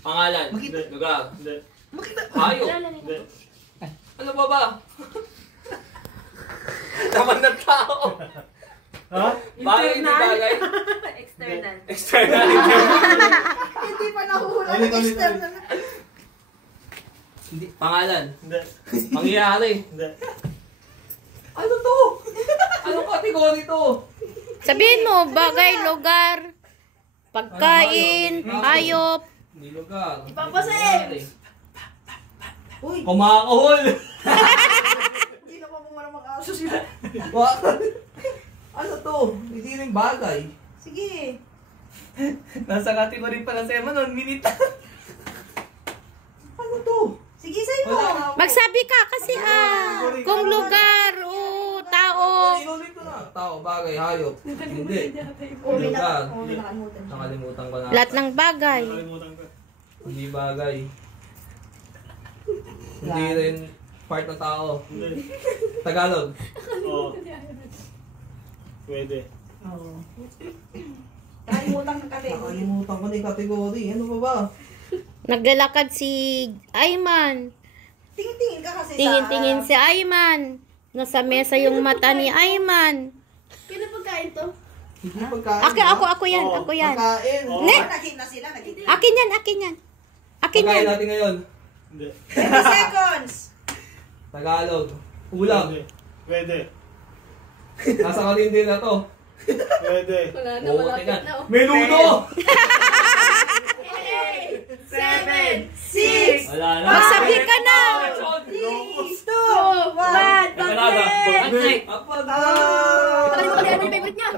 Pangalan. Makita. Lugar. Hindi. Makita. Hayop. Hindi. Ano ba ba? Naman ng tao. Ha? Bagay hindi bagay. External. External. Hindi pa nahuhula Ulit, ng ulit, external. Hindi. Pangalan. Hindi. Mangyayari. Hindi. Ano to? Anong kategory to? Sabihin mo, bagay, lugar, pagkain, hayop. Hindi lugar. Ipapasin! Mangyayari. Uy, Kumakahol. hindi na pa muna mag-aso sila. Bakit? Ano to? Hindi rin bagay. Sige. Nasa kategory pa na sa Emma nun, minita. Ano to? Sige, sa'yo mo. Wala na ako. Magsabi ka kasi kung lugar o tao. Inulit ko na. Tao, bagay, hayop. Hindi. Oh, may Lugar. nakalimutan siya. Nakalimutan ko na. Lahat ng bagay. Nakalimutan ko. Hindi bagay. Hindi rin part ng tao. Hindi. Tagalog. Oo. Pwede. Oo. Nakalimutan ka kasi. Nakalimutan ko na yung kategory. Ano ba ba? Naglalakad si Ayman. Tingin-tingin ka kasi Tingin-tingin si Ayman. Nasa mesa yung mata ni Ayman. Kailan pagkain to? Hindi pagkain. Ako yan, Oo, ako yan. Pagkain. Oo. Ne? Nag-hit na sila. Nag-hit na. Akin yan, akin yan. Akin Pagkain yan. natin ngayon. Hindi. 30 seconds. Tagalog. Ulam. Pwede. Pwede. Nasa kalindin na to. Pwede. Wala na, Oo, malapit tingnan. na. Menudo! 7, 6, Wala na. Magsabi ka na. 3, 2, 1. Talaga. Apag.